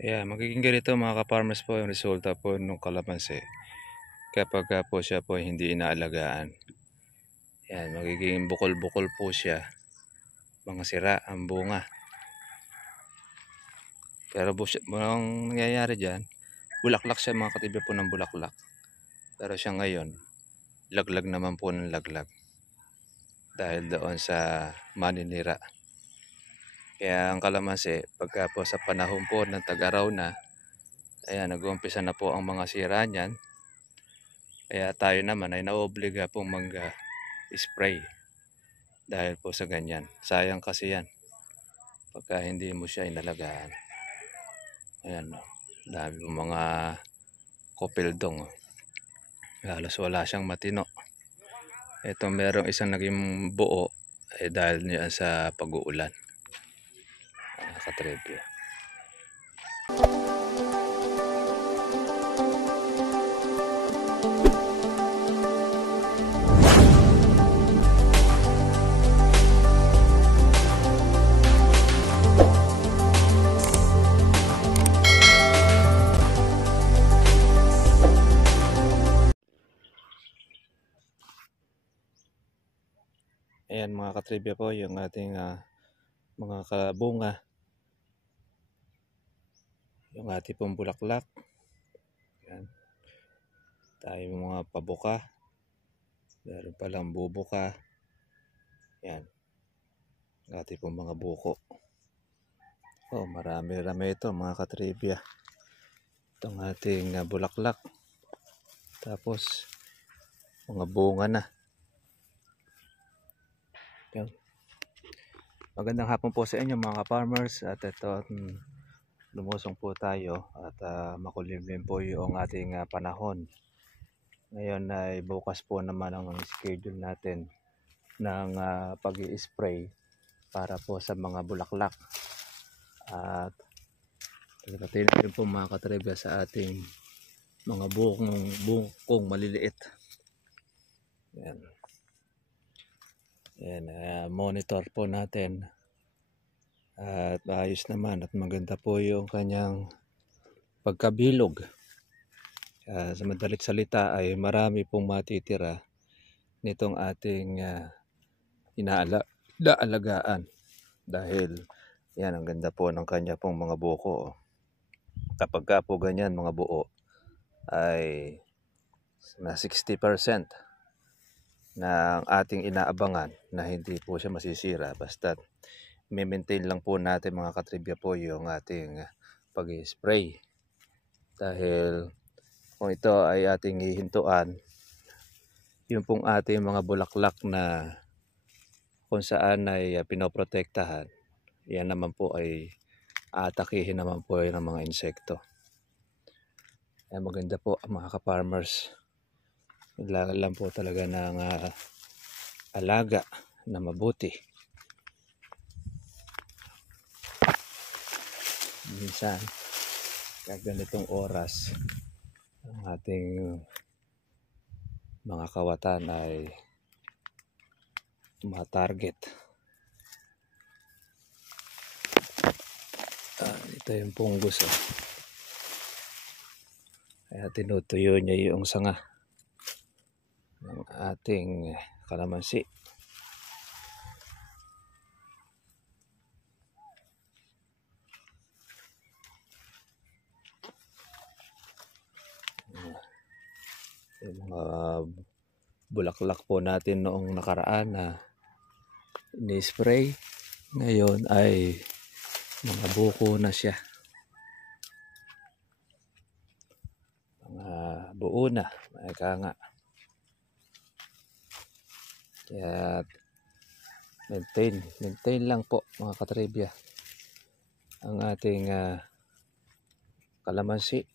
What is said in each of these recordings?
Ayan, magiging ganito mga ka-farmers po yung resulta po ng kalamansi kapag po siya po hindi inaalagaan. Ayan, magiging bukol-bukol po siya, mga sira ang bunga. Pero ang nangyayari dyan, bulaklak siya mga katibya po ng bulaklak. Pero siya ngayon, laglag naman po ng laglag dahil doon sa maninira. Kaya ang kalamansi, pagka po sa panahon po ng tag-araw na, ayan, nag-uumpisa na po ang mga sira niyan. Kaya tayo naman ay naobliga pong mag-spray dahil po sa ganyan. Sayang kasi yan pagka hindi mo siya inalagaan. Ayan, no. Dami po mga kopeldong. Halos wala siyang matino. Ito merong isang naging buo dahil niya sa pag-uulan. Nakakatrebya. Ayan mga katribya po yung ating mga kabunga. Yung ating pong bulaklak. Ayan. Tayo mga pabuka. Meron palang bubuka. Ayan. Yung ating pong mga buko. Oh, marami-rami ito mga katribya. Itong ating bulaklak. Tapos mga bunga na. Yan. Magandang hapon po sa inyo mga farmers at ito lumusong po tayo at makulimlim po yung ating panahon. Ngayon ay bukas po naman ang schedule natin ng pag-i-spray para po sa mga bulaklak at tingnan po mga katribya sa ating mga bukong maliliit. Yan. Yan, monitor po natin at ayos naman at maganda po yung kanyang pagkabilog. Sa madalit salita ay marami pong matitira nitong ating inaalagaan dahil yan ang ganda po ng kanya pong mga buko. Kapag ka po ganyan mga buo ay na 60% na ating inaabangan na hindi po siya masisira basta i-maintain lang po natin mga katribya po yung ating pag-spray dahil kung ito ay ating hihintuan yung pong ating mga bulaklak na kung saan ay pinoprotektahan yan naman po ay aatakihin naman po ng mga insekto. Ay maganda po mga ka-farmers. Kailangan lang po talaga ng alaga na mabuti. Minsan, ganitong oras, ang ating mga kawatan ay ma-target. Ito yung punggos. Kaya tinutuyo niya yung sanga ng ating kalamansi. Yung mga bulaklak po natin noong nakaraan na ni-spray ngayon ay mga buko na siya, mga buo na, ika nga. Kaya maintain lang po mga katribya ang ating kalamansi.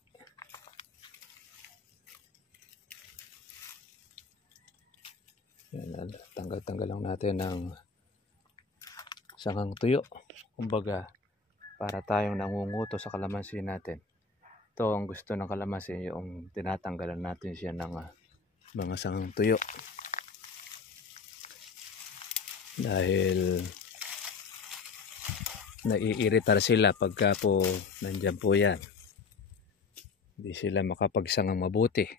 Yan, tanggal lang natin ng sangang tuyo kumbaga para tayong nangunguto sa kalamansi natin. Ito ang gusto ng kalamansi, yung tinatanggalan natin siya ng mga sangang tuyo dahil naiiritar sila pagka po nandyan po yan. Hindi sila makapagsangang mabuti.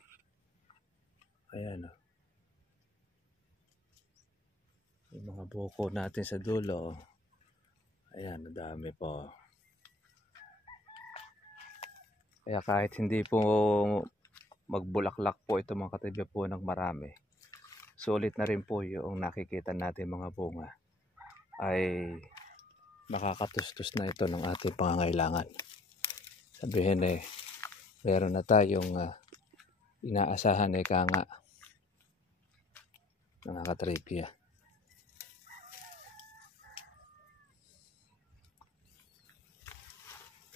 Ayan o. Yung mga buko natin sa dulo. Ayan, dami po. Kaya kahit hindi po magbulaklak po ito mga katibya po ng marami, sulit na rin po yung nakikita natin mga bunga ay nakakatustos na ito ng ating pangangailangan. Sabihin meron na tayong inaasahan nga mga katribya.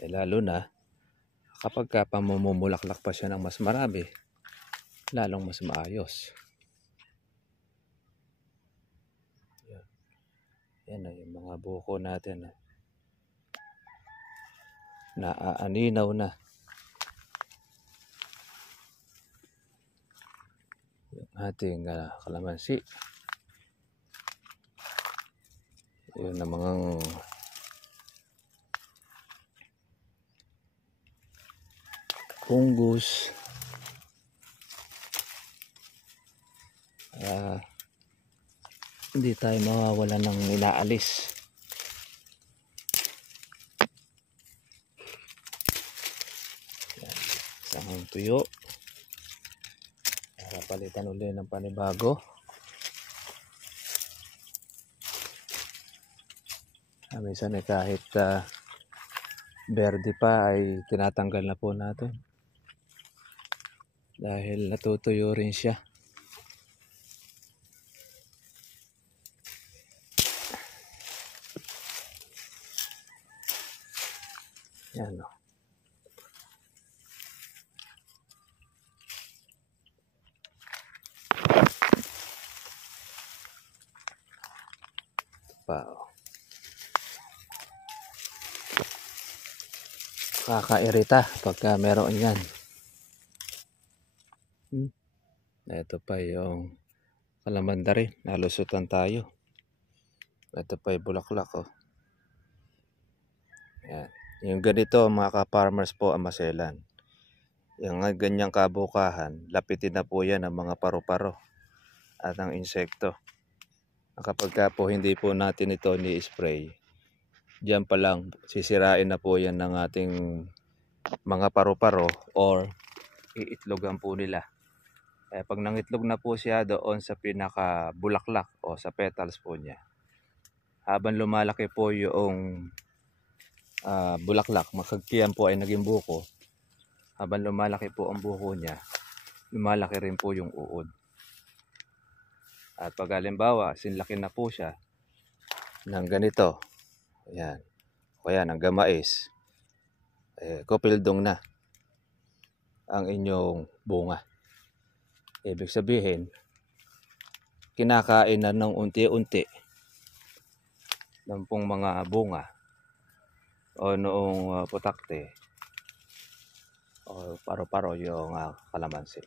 Lalo na kapag pamumulaklak pa siya ng mas marami, lalong mas maayos. Yan na yung mga buko natin. Naaaninaw na. Yung ating kalamansi. Yun na mga fungus. Hindi tayo mawawala ng inaalis. Isang tuyo. Para palitan ulit ng panibago. Minsan kahit berde pa ay tinatanggal na po natin. Dahil natutuyo rin siya. Yan o. Kakairita pagka meron yan. Ito pa yung kalamanda rin. Nalusutan tayo. Ito pa yung bulaklak. Yan. Yung ganito mga ka-farmers po ang maselan. Yung ganyang kabukahan, lapitin na po yan ng mga paru-paro at ang insekto. Kapag po hindi po natin ito ni-spray, diyan pa lang sisirain na po yan ng ating mga paru-paro or iitlogan po nila. Pag nangitlog na po siya doon sa pinaka-bulaklak o sa petals po niya, habang lumalaki po yung bulaklak, makagkiyan po ay naging buko. Habang lumalaki po ang buko niya, lumalaki rin po yung uod. At pag halimbawa, sinlaki na po siya ng ganito, ayan, o yan, ng gamais, kopildong na ang inyong bunga. Ibig sabihin, kinakain na ng unti-unti ng pong mga bunga o noong putakte o paro-paro yung kalamansi.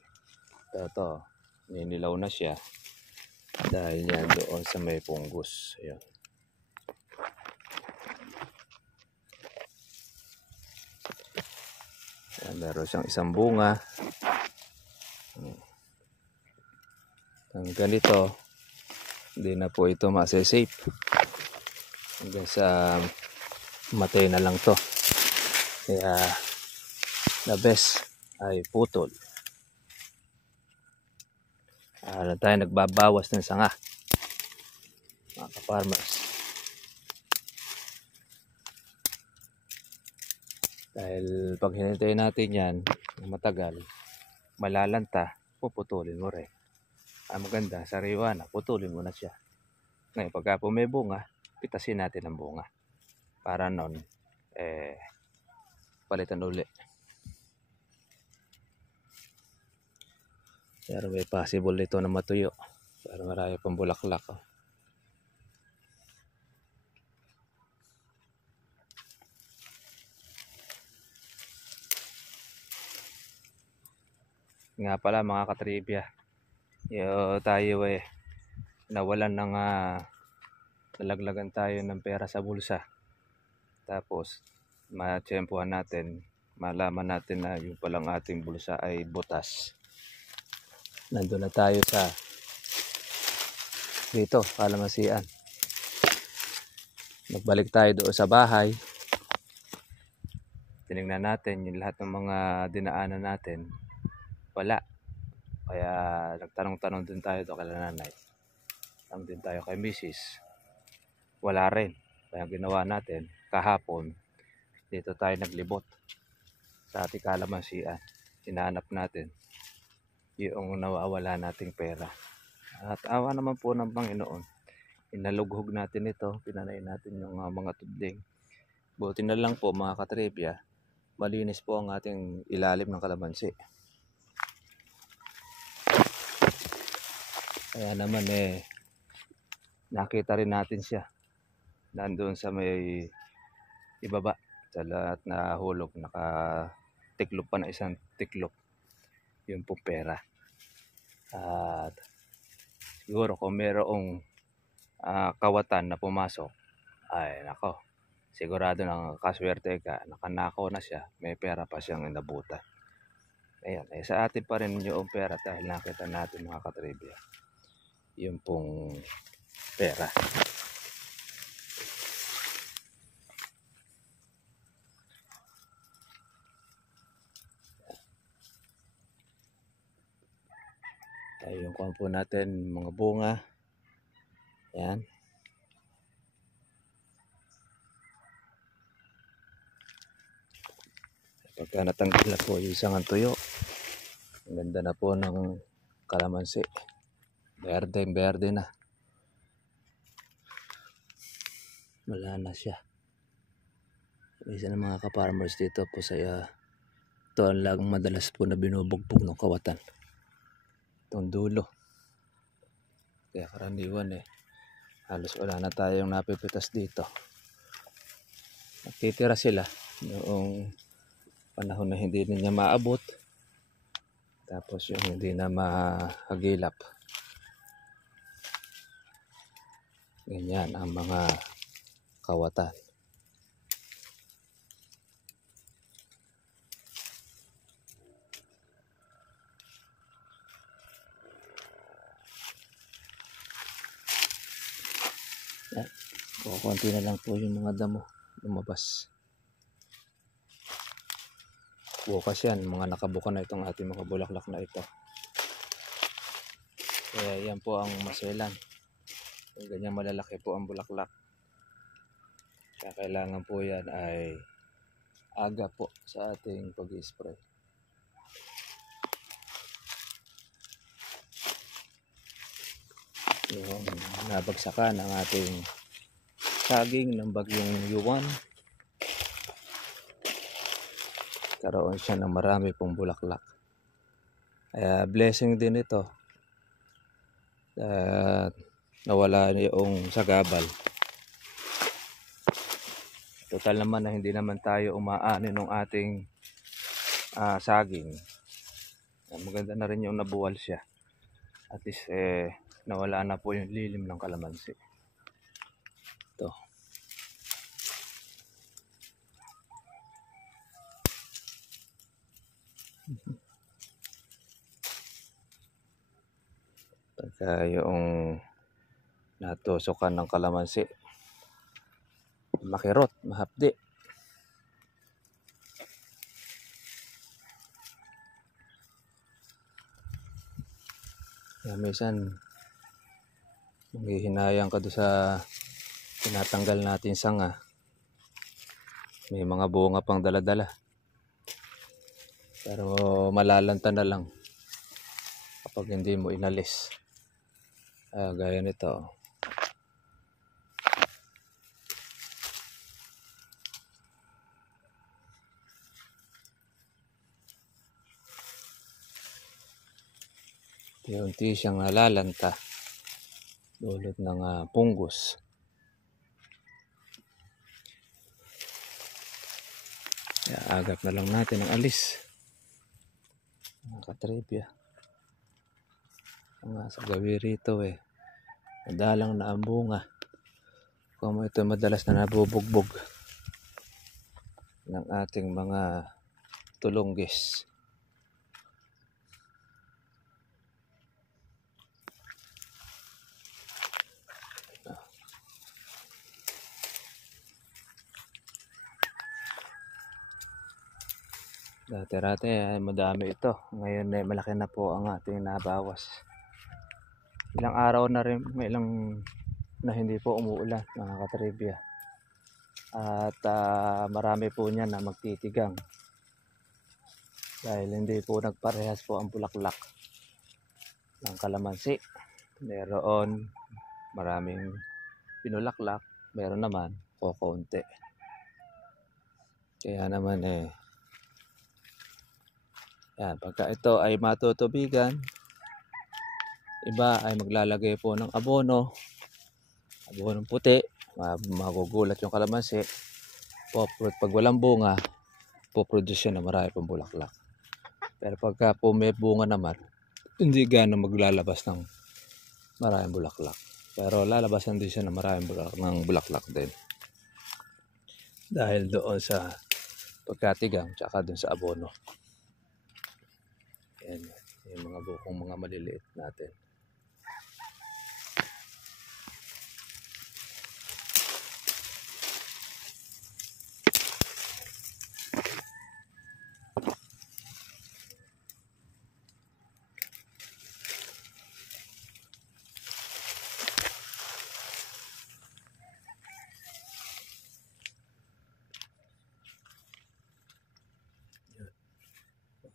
Ito, ninilaw na siya dahil yan doon sa may fungus. Ayan. Ayan, meron siyang isang bunga. Ang ganito, hindi na po ito masa-safe. Hanggang sa matay na lang to. Kaya the best ay putol. Tayo nagbabawas ng sanga, mga ka-farmers. Dahil pag hinintay natin yan matagal, malalanta, puputulin mo rin. Ang maganda, sariwa na, putulin mo na siya. Ngayon, pagka po may bunga, pitasin natin ang bunga. Para nun, palitan ulit. Pero may possible ito na matuyo. Pero marami pang bulaklak. Nga pala mga katribya, tayo nawalan ng nalaglagan tayo ng pera sa bulsa. Tapos matsyempohan natin, malaman natin na yung palang ating bulsa ay butas. Nandun na tayo sa dito, kalamansian. Nagbalik tayo doon sa bahay. Tinignan natin yung lahat ng mga dinaanan natin. Wala. Kaya nagtanong-tanong din tayo doon kay nanay. Tanong din tayo kay misis. Wala rin. Kaya ginawa natin kahapon, dito tayo naglibot sa ating kalamansian. Hinahanap natin yung nawawala nating pera. At awa naman po ng Panginoon, inalughog natin ito, pinanay natin yung mga tudling. Buti na lang po mga katribya, malinis po ang ating ilalim ng kalamansi. Kaya naman nakita rin natin siya. Nandoon sa may ibaba, sa lahat na hulog, nakatiklop pa na isang tiklop yung pong pera. At siguro kung mayroong kawatan na pumasok, ay nako, sigurado nang kaswerte ka, nakanakaw na siya, may pera pa siyang inabutan. Ayan, sa atin pa rin yung pera dahil nakita natin mga katribya yung pong pera. Ay, yung kampo natin, mga bunga. Ayan. Pagka natanggal na po yung isang tuyo, ang ganda na po ng kalamansi. Berde na. Wala na siya. Isa ng mga ka-farmers dito po sa ito ang lagang madalas po na binubugbog ng kawatan. Itong dulo. Kaya karaniwan halos wala na tayong napipitas dito. Nagtitira sila noong panahon na hindi na niya maabot. Tapos yung hindi na mahagilap. Ganyan ang mga kawatan. Yan. Konti na lang po yung mga damo lumabas. Bukas yan, mga nakabuka na itong ating mga bulaklak na ito. Kaya yan po ang maselan. Kung ganyan malalaki po ang bulaklak, kaya kailangan po yan ay aga po sa ating pag-spray. Yung nabagsakan ang ating saging ng bagyong Yuan, karoon siya ng marami pong bulaklak. Kaya blessing din ito. Nawala yung sagabal. Total naman na hindi naman tayo umaani ng ating saging. Maganda na rin yung nabuwal siya. At least nawala na po yung lilim ng kalamansi. Ito. Pagka yung natusukan ng kalamansi, makirot, mahapdi. Kaya minsan maghihinayang ka doon sa tinatanggal natin sanga. May mga bunga pang dala-dala. Pero malalanta na lang kapag hindi mo inalis. Gaya nito. Unti siyang nalalanta dulot ng punggos. Kaya agap na lang natin ang alis. Mga katribya. Sa gawi rito madalang na ang bunga. Kung ito madalas na nabubugbog. ng ating mga tulunggis. Dati-rati ay madami ito. Ngayon ay malaki na po ang ating nabawas. Ilang araw na rin, may ilang na hindi po umuulan, mga katribya. At marami po niyan na magtitigang. Dahil hindi po nagparehas po ang bulaklak ng kalamansi. Meron maraming pinulaklak, meron naman kokonti. Kaya naman yan, pagka ito ay matutubigan, iba ay maglalagay po ng abonong puti, magugulat yung kalamansi. Pag walang bunga, po-produce yan na marami pong bulaklak. Pero pagka po may bunga naman, hindi gano'ng maglalabas ng maraming bulaklak. Pero lalabasan din siya ng maraming bulaklak din. Dahil doon sa pagkatigang, tsaka doon sa abono. Yan, yung mga bukong mga maliliit natin.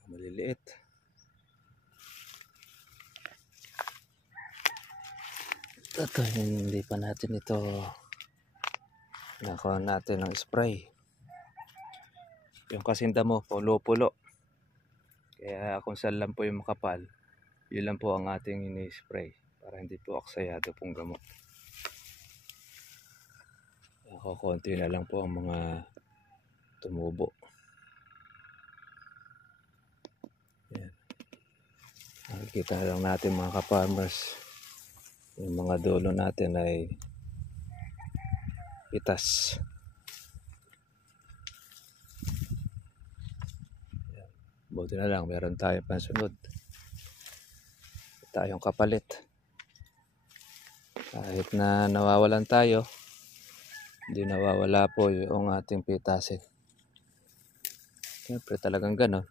Maliliit. Ito, hindi pa natin ito nakuha natin ng spray. Yung kasinda mo, pulo-pulo. Kaya kung saan lang po yung makapal, yun lang po ang ating ini-spray para hindi po aksayado pong gamot. Ako, konti na lang po ang mga tumubo. Yan. Nakikita lang natin mga ka-farmers, yung mga dulo natin ay pitas. Yan. Buti na lang meron tayong pansunod, tayong kapalit. Kahit na nawawalan tayo, hindi nawawala po yung ating pitasin. Siyempre talagang ganon,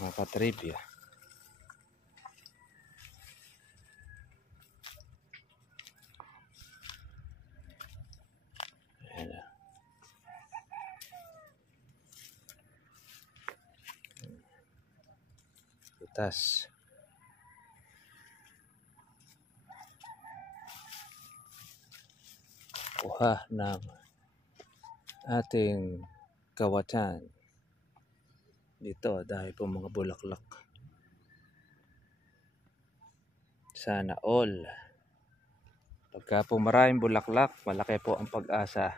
mga katribya. Pitas. Kuha ng ating kawatan dito dahil po mga bulaklak. Sana all. Pagka po maraming bulaklak, malaki po ang pag-asa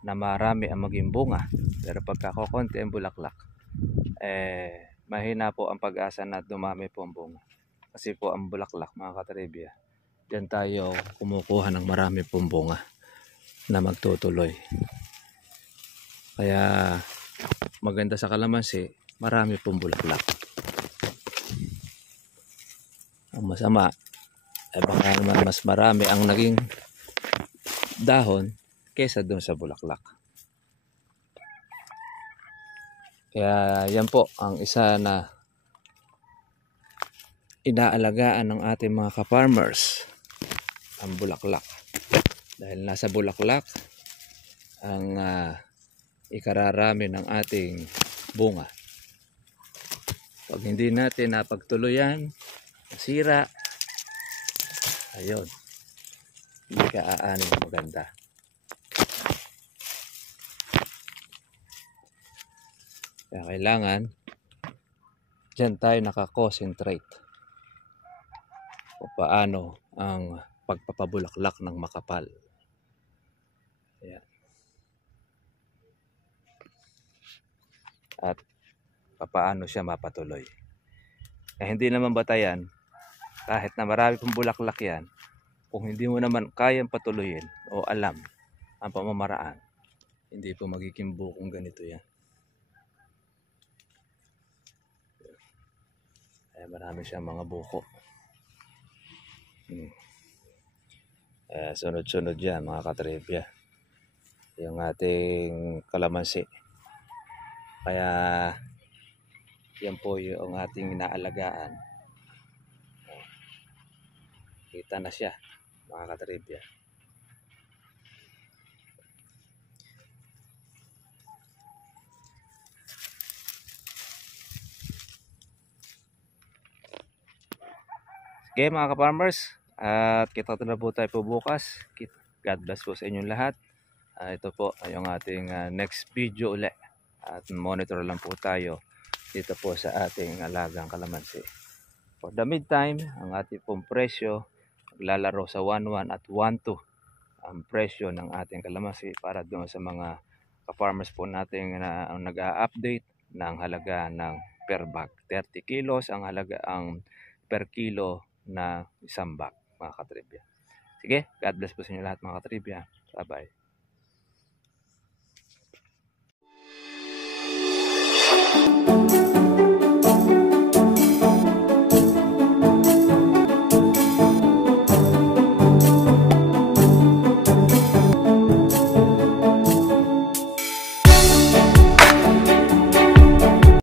na marami ang maging bunga. Pero pagka kukunti ang bulaklak, mahina po ang pag-asa na dumami po ang bunga. Kasi po ang bulaklak, mga katribya, diyan tayo kumukuha ng marami pong bunga na magtutuloy. Kaya maganda sa kalamansi, marami pong bulaklak. Ang masama ay baka naman mas marami ang naging dahon kaysa doon sa bulaklak. Kaya yan po ang isa na inaalagaan ng ating mga ka-farmers, ang bulaklak. Dahil nasa bulaklak ang ikararami ng ating bunga. Pag hindi natin napagtuluyan, nasira, ayun, hindi ka aanin maganda. Kaya kailangan dyan tayo nakakonsentrate o paano ang pagpapabulaklak ng makapal. Ayan. At paano siya mapatuloy. Hindi naman batayan, kahit na marami pong bulaklak yan, kung hindi mo naman kayang patuloyin o alam ang pamamaraan, hindi po magiging bukong ganito yan. Ay, marami siyang mga buko. Sunod-sunod yan mga katribya. Yung ating kalamansi. Kaya yan po yung ating inaalagaan. Kita na siya mga katribya. Okay mga ka-farmers, at kita na po tayo po bukas. God bless po sa inyong lahat. Ito po yung ating next video ulit. At monitor lang po tayo dito po sa ating alagang kalamansi. For the meantime, ang ating pong presyo maglalaro sa 1.1 at 1.2 ang presyo ng ating kalamansi para doon sa mga ka-farmers po natin na nag-a-update ng halaga ng per bag. 30 kilos ang halaga ang per kilo na isang bag mga katribya. Sige, God bless po sa inyo lahat mga katribya. Bye-bye.